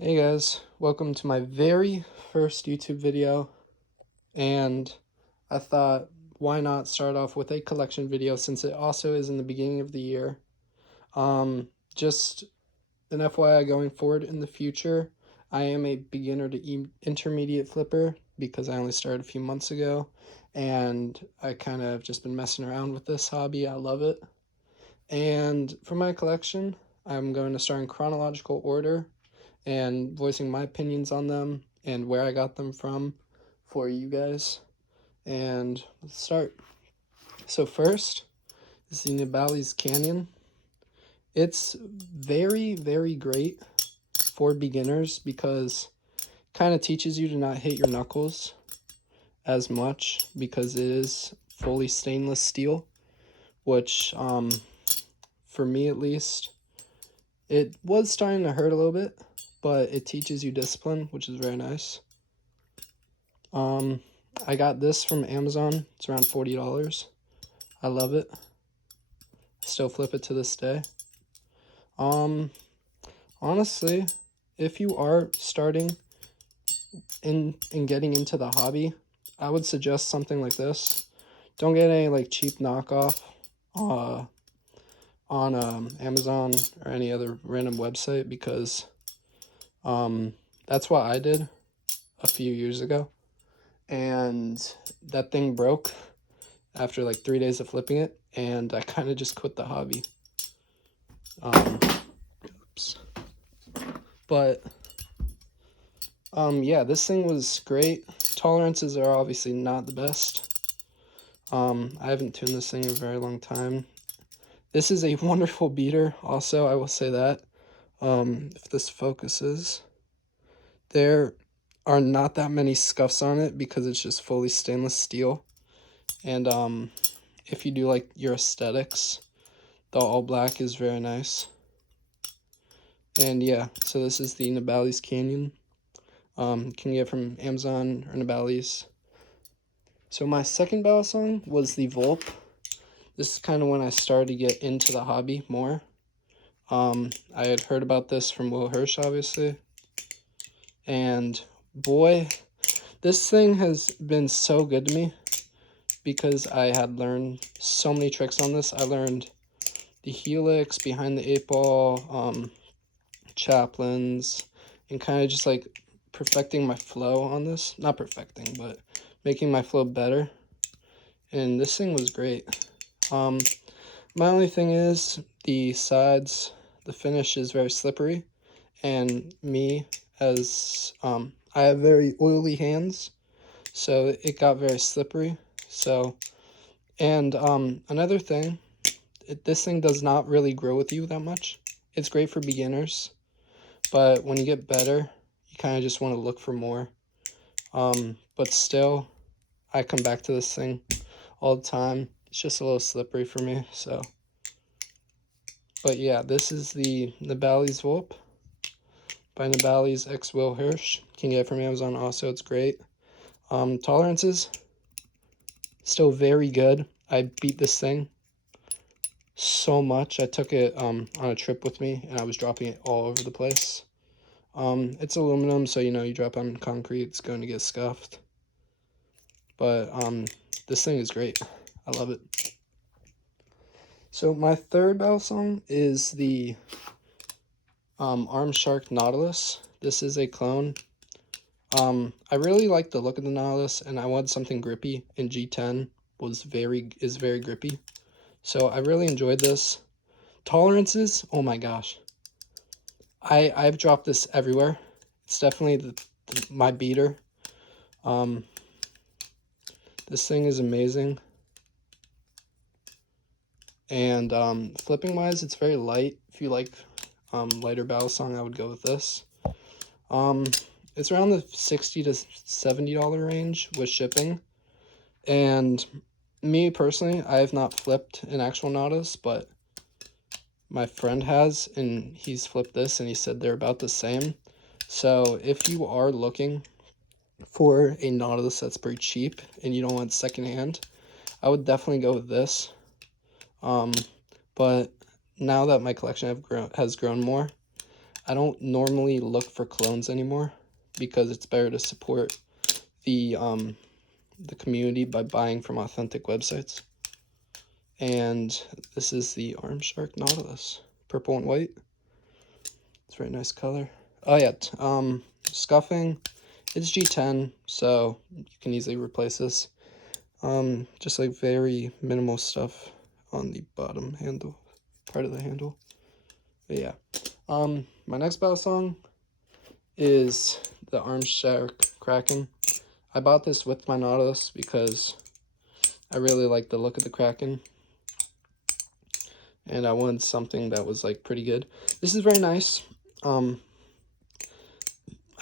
Hey guys, welcome to my very first YouTube video, and I thought why not start off with a collection video since it also is in the beginning of the year. Just an FYI going forward in the future, I am a beginner to intermediate flipper because I only started a few months ago, and I kind of just been messing around with this hobby. I love it. And for my collection, I'm going to start in chronological order and voicing my opinions on them and where I got them from for you guys. And let's start. So first is the Nibali's Canyon. It's very, very great for beginners because it kind of teaches you to not hit your knuckles as much because it is fully stainless steel, which for me at least, it was starting to hurt a little bit, but it teaches you discipline, which is very nice. I got this from Amazon. It's around $40. I love it. Still flip it to this day. Honestly, if you are starting in getting into the hobby, I would suggest something like this. Don't get any like cheap knockoff on Amazon or any other random website because that's what I did a few years ago, and that thing broke after like 3 days of flipping it, and I kind of just quit the hobby. Oops. But yeah, this thing was great. Tolerances are obviously not the best. I haven't tuned this thing in a very long time. This is a wonderful beater also, I will say that. If this focuses, there are not that many scuffs on it because it's just fully stainless steel. And if you do like your aesthetics, the all black is very nice. And yeah, so this is the Nibali's Canyon. Can get from Amazon or Nibali's. So my second battle song was the Volp. This is kind of when I started to get into the hobby more. I had heard about this from Will Hirsch, obviously. And boy, this thing has been so good to me because I had learned so many tricks on this. I learned the helix, behind the 8 ball, chaplains, and kind of just like perfecting my flow on this. Not perfecting, but making my flow better. And this thing was great. My only thing is the sides, the finish is very slippery, and me as I have very oily hands, so it got very slippery. So, and another thing, this thing does not really grow with you that much. It's great for beginners, but when you get better, you kind of just want to look for more. But still, I come back to this thing all the time. It's just a little slippery for me, so. But yeah, this is the Nibali's Volp by Nibali's X Will Hirsch. Can get it from Amazon also, it's great. Tolerances, still very good. I beat this thing so much. I took it on a trip with me, and I was dropping it all over the place. It's aluminum, so you know you drop on concrete, it's going to get scuffed. But this thing is great. I love it. So my third battle song is the Arm Shark Nautilus. This is a clone. I really like the look of the Nautilus, and I wanted something grippy, and G10 is very grippy. So I really enjoyed this. Tolerances, oh my gosh. I've dropped this everywhere. It's definitely my beater. This thing is amazing. And flipping wise, it's very light. If you like lighter battle song, I would go with this. It's around the $60 to $70 range with shipping. And me personally, I have not flipped an actual Nautilus, but my friend has, and he's flipped this, and he said they're about the same. So if you are looking for a Nautilus that's pretty cheap and you don't want secondhand, I would definitely go with this. But now that my collection has grown more, I don't normally look for clones anymore because it's better to support the community by buying from authentic websites. And this is the Arm Shark Nautilus, purple and white. It's a very nice color. Oh yeah, scuffing. It's G10, so you can easily replace this. Just like very minimal stuff on the bottom handle, part of the handle. But yeah. My next battle song is the Arm Shark Kraken. I bought this with my Nautilus because I really like the look of the Kraken. And I wanted something that was like pretty good. This is very nice. I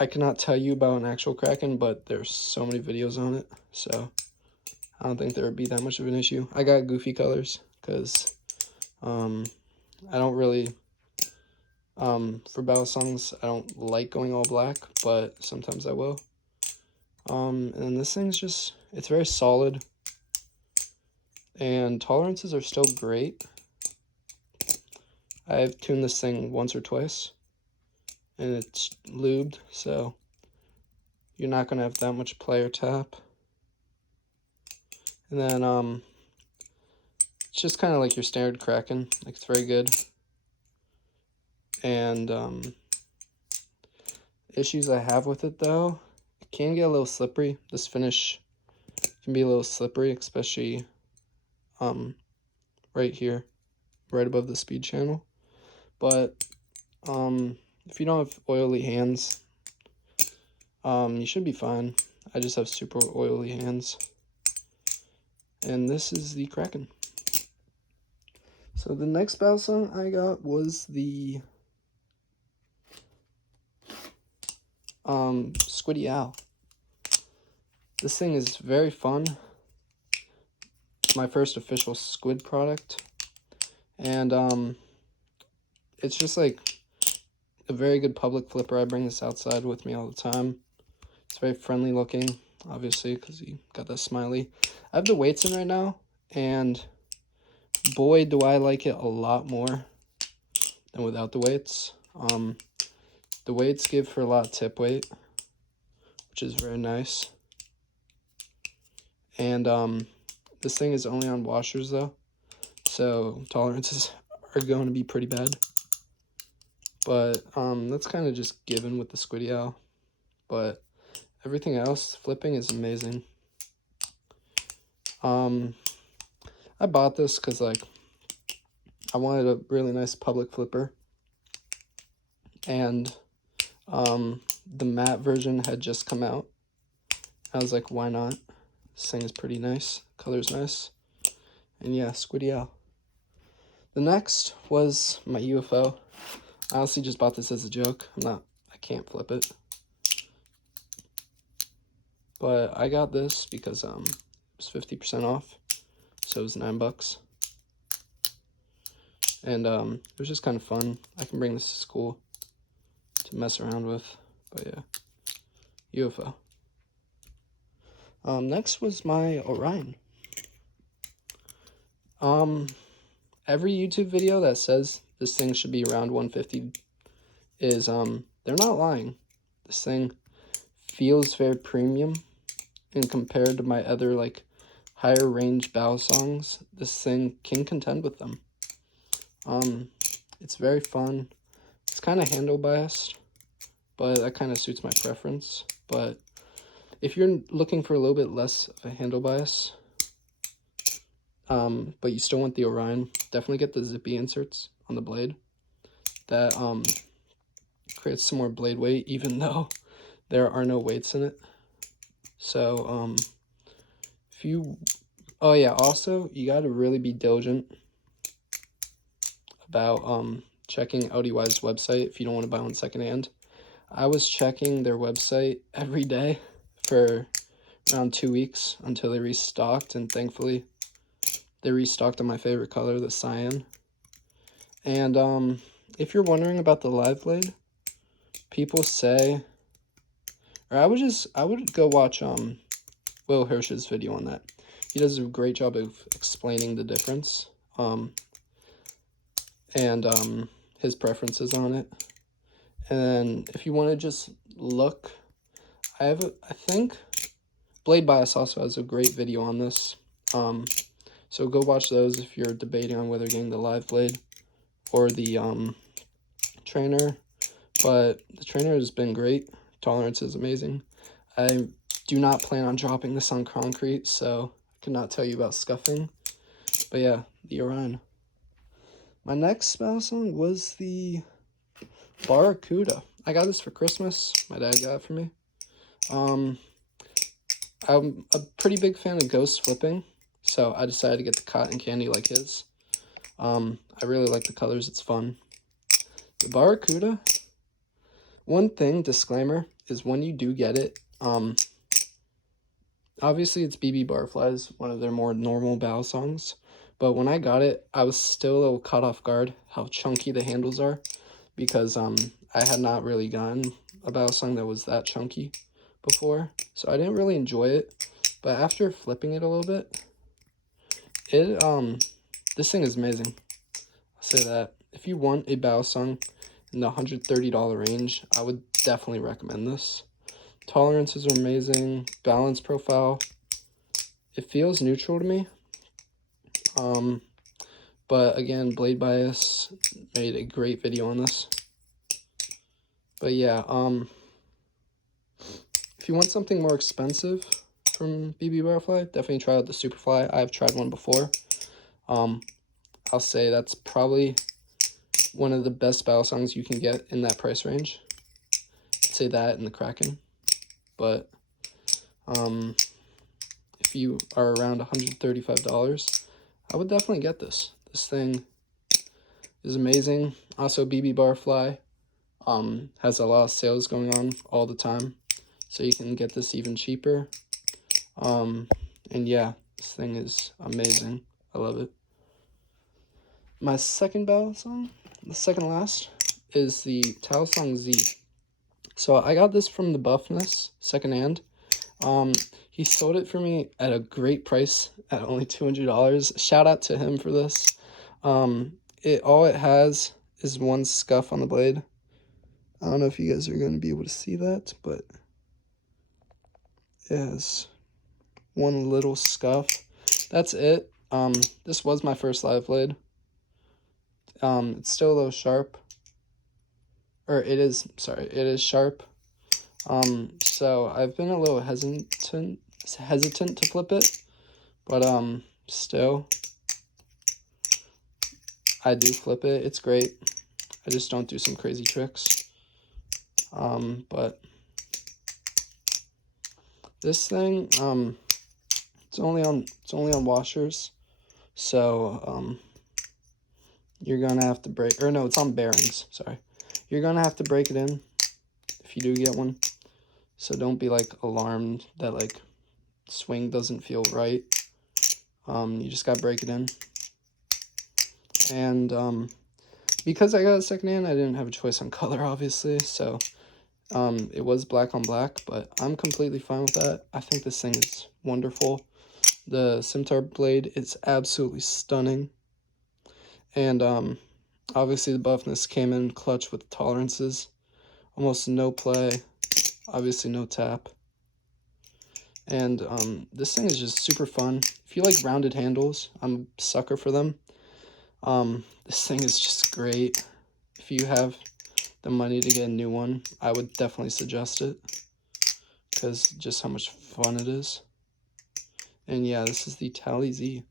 cannot tell you about an actual Kraken, but there's so many videos on it, so I don't think there would be that much of an issue. I got goofy colors because I don't really, for battle songs, I don't like going all black, but sometimes I will. And this thing's just, it's very solid, and tolerances are still great. I've tuned this thing once or twice, and it's lubed, so you're not going to have that much player tap. And then, it's just kind of like your standard Kraken. Like, it's very good. And, issues I have with it, though, it can get a little slippery. This finish can be a little slippery, especially, right here, right above the speed channel. But, if you don't have oily hands, you should be fine. I just have super oily hands. And this is the Kraken. So the next battle song I got was the Squiddy Owl. This thing is very fun. My first official squid product. And it's just like a very good public flipper. I bring this outside with me all the time. It's very friendly looking, obviously, because you got that smiley. I have the weights in right now, and boy, do I like it a lot more than without the weights. The weights give for a lot of tip weight, which is very nice. And this thing is only on washers, though, so tolerances are going to be pretty bad. But that's kind of just given with the Squiddy Owl. But everything else, flipping is amazing. I bought this because, like, I wanted a really nice public flipper. And the matte version had just come out. I was like, why not? This thing is pretty nice. Color's nice. And yeah, Squiddy Owl. The next was my UFO. I honestly just bought this as a joke. I can't flip it. But I got this because it was 50% off. So it was $9. And it was just kind of fun. I can bring this to school to mess around with. But yeah, UFO. Next was my Orion. Every YouTube video that says this thing should be around 150 is, they're not lying. This thing feels very premium, and compared to my other, like, higher range bow songs, this thing can contend with them. It's very fun. It's kind of handle biased, but that kind of suits my preference. But if you're looking for a little bit less of a handle bias, but you still want the Orion, definitely get the zippy inserts on the blade. That creates some more blade weight, even though there are no weights in it. So if you, oh yeah, also you got to really be diligent about checking LDY's website if you don't want to buy one secondhand. I was checking their website every day for around 2 weeks until they restocked, and thankfully they restocked on my favorite color, the cyan. And if you're wondering about the live blade, people say, or I would go watch Will Hirsch's video on that. He does a great job of explaining the difference and his preferences on it. And then if you want to just look, I think Blade Bias also has a great video on this. So go watch those if you're debating on whether getting the live blade or the trainer. But the trainer has been great. Tolerance is amazing. I do not plan on dropping this on concrete, so I cannot tell you about scuffing. But yeah, the Orion. My next battle song was the Barracuda. I got this for Christmas. My dad got it for me. I'm a pretty big fan of ghost flipping, so I decided to get the cotton candy like his. I really like the colors. It's fun. The Barracuda, one thing, disclaimer, is when you do get it, obviously it's BB Barflies, one of their more normal battle songs, but when I got it, I was still a little caught off guard how chunky the handles are, because I had not really gotten a battle song that was that chunky before, so I didn't really enjoy it. But after flipping it a little bit, this thing is amazing. I'll say that. If you want a battle song in the $130 range, I would definitely recommend this. Tolerances are amazing. Balance profile, it feels neutral to me. But again, Blade Bias made a great video on this. But yeah, if you want something more expensive from BB Butterfly, definitely try out the Superfly. I've tried one before. I'll say that's probably one of the best battle songs you can get in that price range. I'd say that and the Kraken. But if you are around $135, I would definitely get this. This thing is amazing. Also, BB Barfly has a lot of sales going on all the time, so you can get this even cheaper. And yeah, this thing is amazing. I love it. My second battle song, the second last, is the Tao Song Z. So I got this from the Buffness secondhand. He sold it for me at a great price at only $200. Shout out to him for this. All it has is one scuff on the blade. I don't know if you guys are going to be able to see that, but it has one little scuff. That's it. This was my first live blade. It's still a little sharp. Or it is sharp. So I've been a little hesitant to flip it, but still I do flip it. It's great. I just don't do some crazy tricks. But this thing, it's only on washers, so you're gonna have to break, or no, it's on bearings. Sorry, you're gonna have to break it in if you do get one. So don't be like alarmed that like swing doesn't feel right. You just gotta break it in. And because I got a secondhand, I didn't have a choice on color, obviously. So it was black on black, but I'm completely fine with that. I think this thing is wonderful. The scimitar blade is absolutely stunning. And obviously the buffness came in clutch with the tolerances. Almost no play, obviously no tap. And this thing is just super fun. If you like rounded handles, I'm a sucker for them. This thing is just great. If you have the money to get a new one, I would definitely suggest it, because just how much fun it is. And yeah, this is the Tally Z.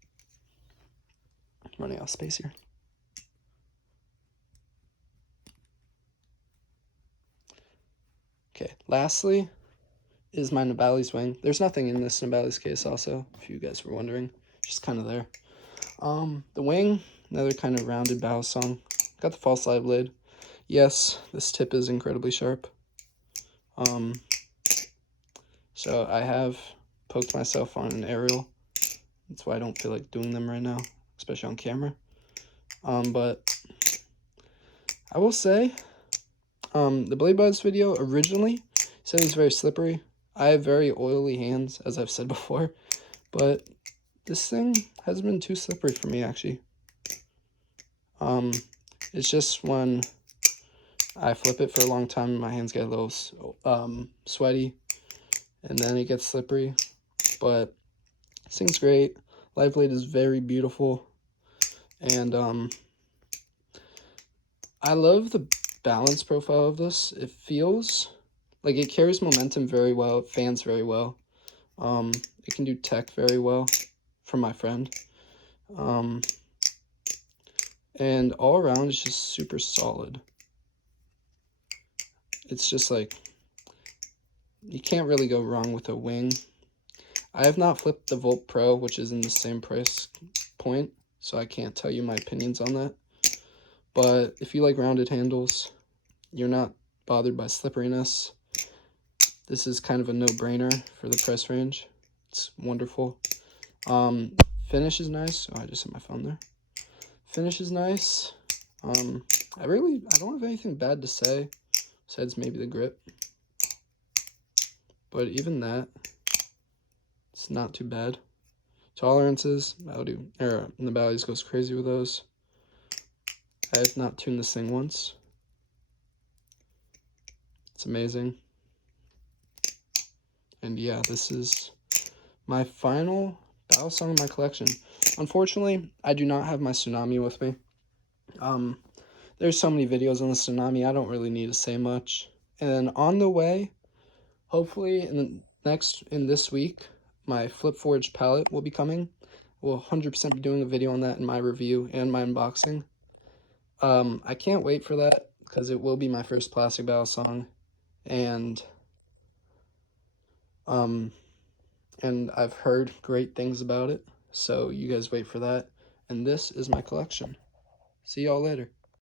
I'm running out of space here. Okay, lastly is my Nibali's wing. There's nothing in this Nibali's case also, if you guys were wondering. Just kind of there. The wing, another kind of rounded bow song. Got the false slide blade. Yes, this tip is incredibly sharp. So I have poked myself on an aerial. That's why I don't feel like doing them right now, especially on camera. But I will say, the Blade Buds video originally said it was very slippery. I have very oily hands, as I've said before, but this thing hasn't been too slippery for me, actually. It's just when I flip it for a long time, my hands get a little sweaty, and then it gets slippery. But this thing's great. Live blade is very beautiful, and I love the balance profile of this. It feels like it carries momentum very well. It fans very well. It can do tech very well from my friend. And all around it's just super solid. It's just like, you can't really go wrong with a wing. I have not flipped the Volt Pro, which is in the same price point, so I can't tell you my opinions on that. But if you like rounded handles, you're not bothered by slipperiness, this is kind of a no-brainer for the price range. It's wonderful. Finish is nice. Oh, I just hit my phone there. Finish is nice. I don't have anything bad to say besides maybe the grip. But even that, it's not too bad. Tolerances, the Bally's goes crazy with those. I have not tuned this thing once. It's amazing. And yeah, this is my final battle song in my collection. Unfortunately, I do not have my Tsunami with me. There's so many videos on the Tsunami, I don't really need to say much. And on the way, hopefully in this week, my Flip Forge palette will be coming. We'll 100% be doing a video on that in my review and my unboxing. I can't wait for that because it will be my first plastic battle song, and I've heard great things about it. So you guys wait for that. And this is my collection. See y'all later.